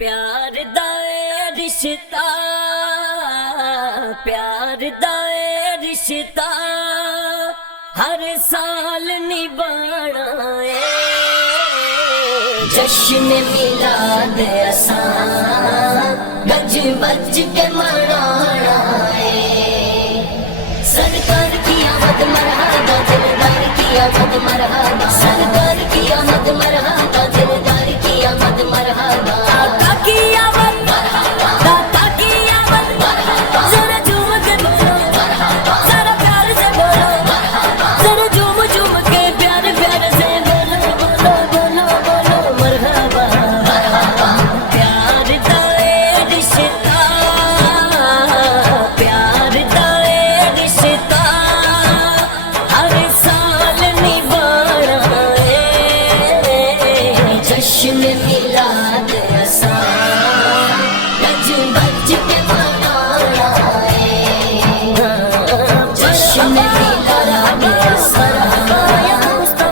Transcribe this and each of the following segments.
प्यार दा ए रिश्ता, प्यार दा ए रिश्ता हर साल निभाना है। जश्न मिलाद असां गज बज के मनाना है। सरकार की आमद मरहबा, दिलदार की आमद मरहबा, सरकार की आमद मरहबा, दिलदार की आमद मरहबा। दाता की आमद मरहबा, दाता की आमद मरहबा, जरा झूम के बोलो मरहबा, जरा प्यार से बोलो मरहबा, जरा झूम झूम के प्यार प्यार से बोलो बोलो बोलो बोलो मरहबा मरहबा। प्यार दा ए रिश्ता, प्यार दा ए रिश्ता हर साल निभाना है। जश्न मिलाद असां गज बज के मनाना है। जश्न मिलाद असां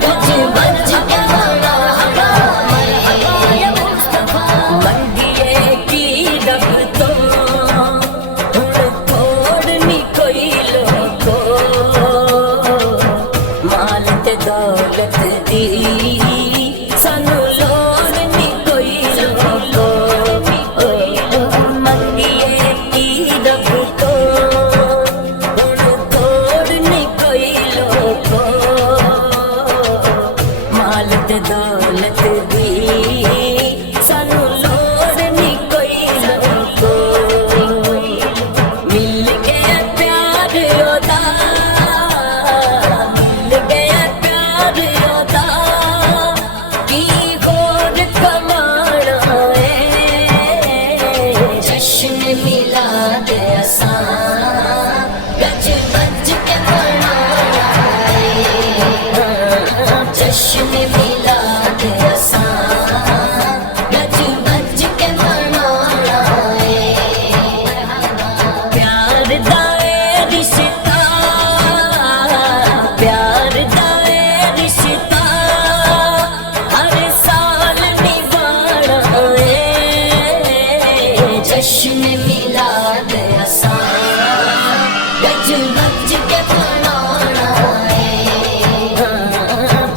गज बज के मनाना है। मंगिए की रब तो हुण तोड़नी कोई लोगो, माल ते दौलत दी सानू लोड़ नी कोई लोगो। मंगिए की रब तो हुण तोड़नी कोई लोगो, माल ते दौलत दी सानू लोड़ नी कोई लोगो। मिल गया प्यार ओदा, मिल गया प्यार ओदा की होर कमाना है। जश्न मिलाद असां गज बज के मनाना है। जश्न मिलाद असां गज बज के मनाना है। प्यार दा ए रिश्ता, प्यार दा ए रिश्ता हर साल निभाना है। जश्न मिलाद असां गज बज के मनाना है।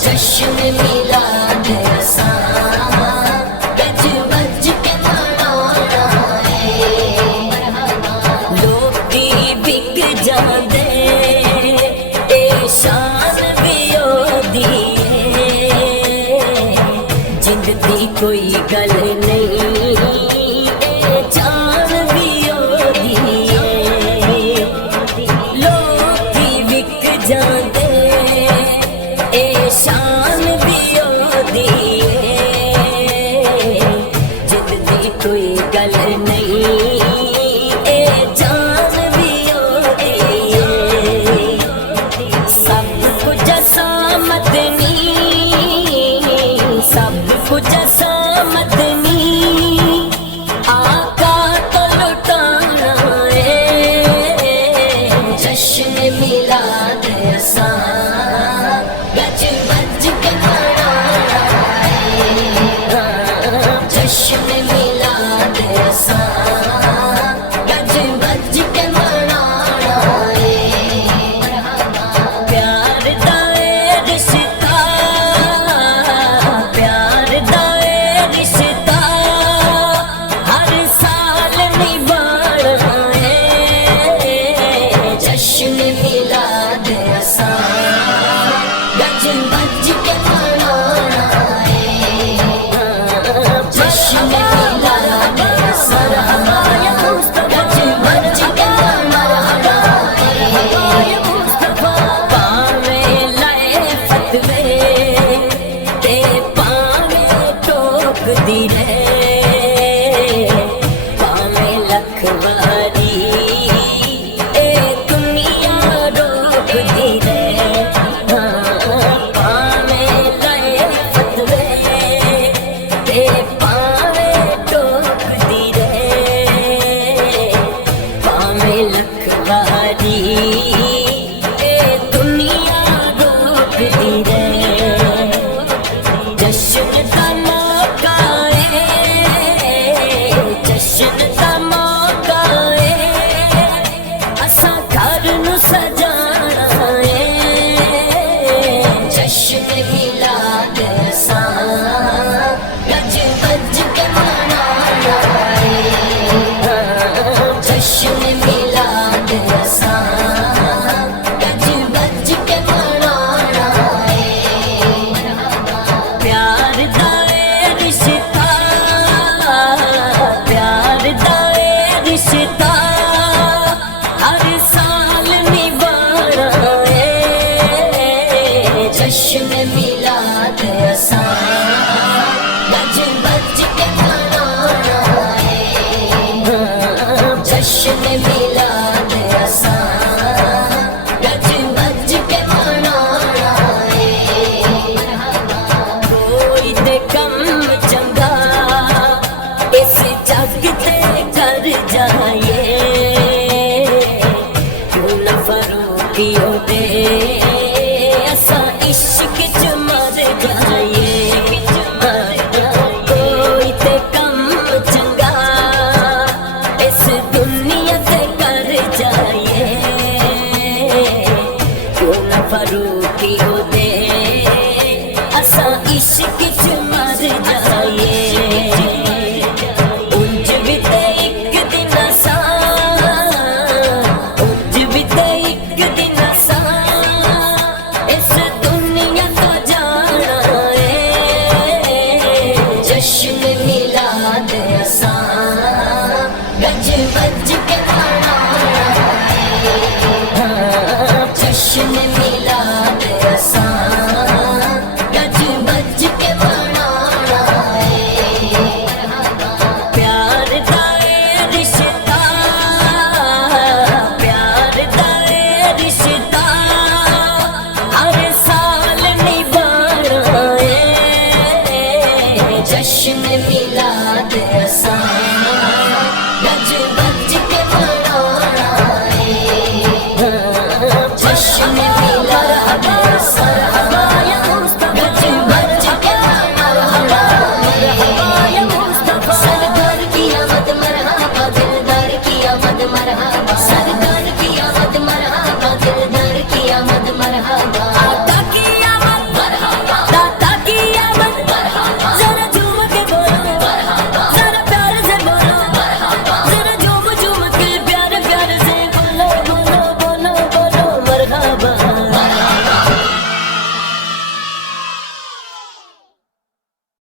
जश्न मिलाद असां गज बज के मनाना है। लोकी बिक जांदे ए शान भी ओदी है। जिंद दी कोई गल नहीं ए जान भी ओदी है। लोकी बिक जांदे ए शान भी ओदी है। जिंद दी कोई गल नहीं ए जान भी ओदी है। सब कुछ सामदनी, सब कुछ सामदनी आका तो लुटाना है। जश्न मिलाद असां गज बज के मनाना है। जश्न मिलाद असां गज बज के मनाना है। प्यार दा ए रिश्ता, प्यार दा ए रिश्ता हर साल निभाना है। जश्न मिलाद असां गज बज के मनाना है। जश्न मिलाद असां गज बज के मनाना है। पावे लाए फतवे ते पावे टोक दी रे, पावे लख वारी ए दुनिया रोक दी रे। पावे लाए फतवे ते पावे टोक दी रे, पावे लख वारी ए दुनिया रोक दी रे। जश्न दा मौका है, रिश्ता हर साल निभाना है। जश्न मिलाद असा गज बज के मनाना है। जश्न मिलाद असा गज बज के मनाना है। कोई ते कम चंगा इस जग ते कर जाए, न फरूकी होते असा इश्क च मर जाए। कोई ते कम चंगा इस दुनिया ते कर जाए, न फरूकी होते असा इश्क च मर जाए। उंज भी ते एक दिन असा, उंज भी ते एक दिन असा इस दुनिया तो जाना है। जश्न मिलाद असा गज बज के मनाना है। जश्न मिलाद असा गज बज के मनाना है। प्यार दा ए रिश्ता, प्यार दा ए रिश्ता हर साल निभाना है। जश्न मिलाद असा